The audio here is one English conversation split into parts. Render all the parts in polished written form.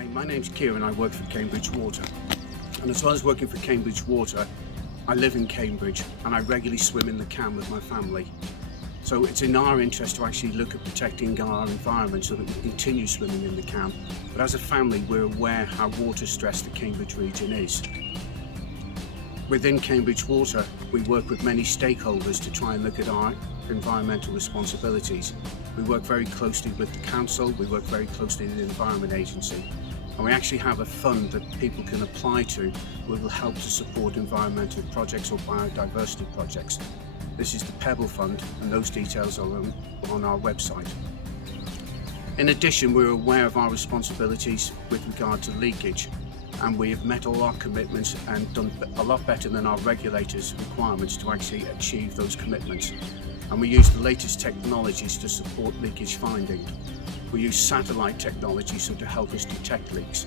Hi, my name's Ciaran. I work for Cambridge Water, and as well as working for Cambridge Water, I live in Cambridge and I regularly swim in the Cam with my family. So it's in our interest to actually look at protecting our environment so that we continue swimming in the Cam. But as a family, we're aware how water stressed the Cambridge region is. Within Cambridge Water, we work with many stakeholders to try and look at our environmental responsibilities. We work very closely with the council, we work very closely with the Environment Agency, and we actually have a fund that people can apply to that will help to support environmental projects or biodiversity projects. This is the Pebble Fund, and those details are on our website. In addition, we're aware of our responsibilities with regard to leakage, and we have met all our commitments and done a lot better than our regulators' requirements to actually achieve those commitments. And we use the latest technologies to support leakage finding. We use satellite technology so to help us detect leaks.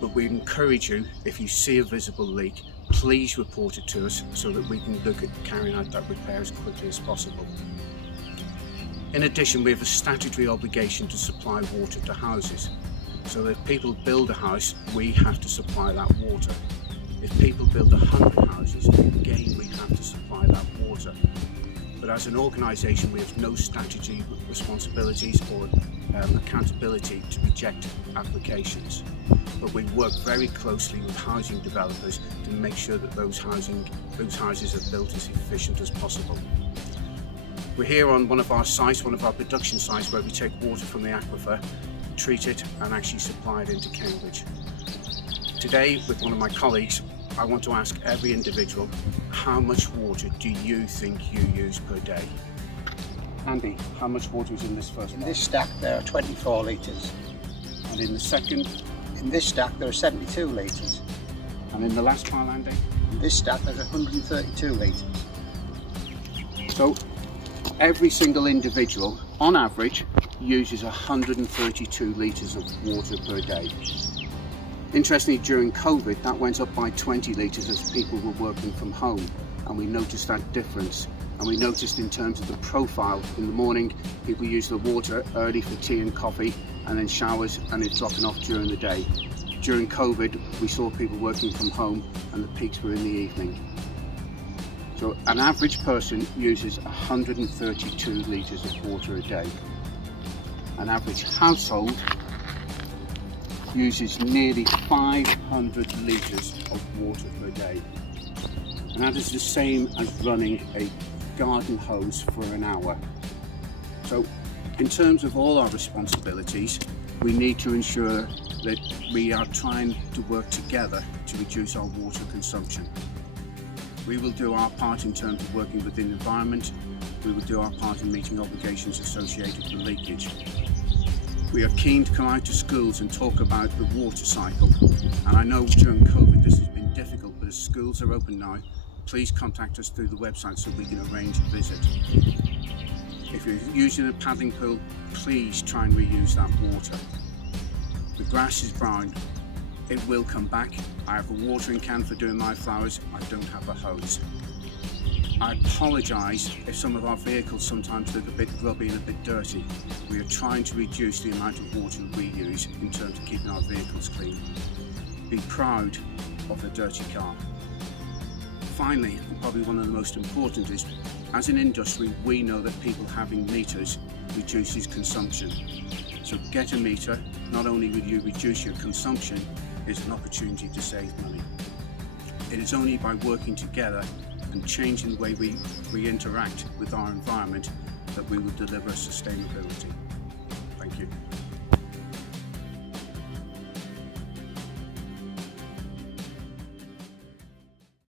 But we encourage you, if you see a visible leak, please report it to us so that we can look at carrying out that repair as quickly as possible. In addition, we have a statutory obligation to supply water to houses. So if people build a house, we have to supply that water. If people build 100 houses, again we have to supply that water. But as an organisation, we have no statutory responsibilities or accountability to reject applications. But we work very closely with housing developers to make sure that those houses are built as efficient as possible. We're here on one of our sites, one of our production sites, where we take water from the aquifer, treat it and actually supply it into Cambridge. Today, with one of my colleagues, I want to ask every individual, how much water do you think you use per day? Andy, how much water is in this first In pile? this stack there are 24 litres. And in the second? In this stack there are 72 litres. And in the last pile, Andy? In this stack there's 132 litres. So every single individual, on average, uses 132 litres of water per day. Interestingly, during COVID, that went up by 20 litres as people were working from home, and we noticed that difference. And we noticed in terms of the profile, in the morning, people use the water early for tea and coffee, and then showers, and it's dropping off during the day. During COVID, we saw people working from home, and the peaks were in the evening. So an average person uses 132 litres of water a day. An average household uses nearly 500 litres of water per day. And that is the same as running a garden hose for an hour. So in terms of all our responsibilities, we need to ensure that we are trying to work together to reduce our water consumption. We will do our part in terms of working within the environment. We will do our part in meeting obligations associated with leakage. We are keen to come out to schools and talk about the water cycle. And I know during COVID this has been difficult, but as schools are open now, please contact us through the website so we can arrange a visit. If you're using a paddling pool, please try and reuse that water. The grass is brown. It will come back. I have a watering can for doing my flowers. I don't have a hose. I apologise if some of our vehicles sometimes look a bit grubby and a bit dirty. We are trying to reduce the amount of water we use in terms of keeping our vehicles clean. Be proud of a dirty car. Finally, and probably one of the most important is, as an industry, we know that people having meters reduces consumption. So get a meter. Not only will you reduce your consumption, it's an opportunity to save money. It is only by working together and changing the way we interact with our environment that we will deliver sustainability. Thank you.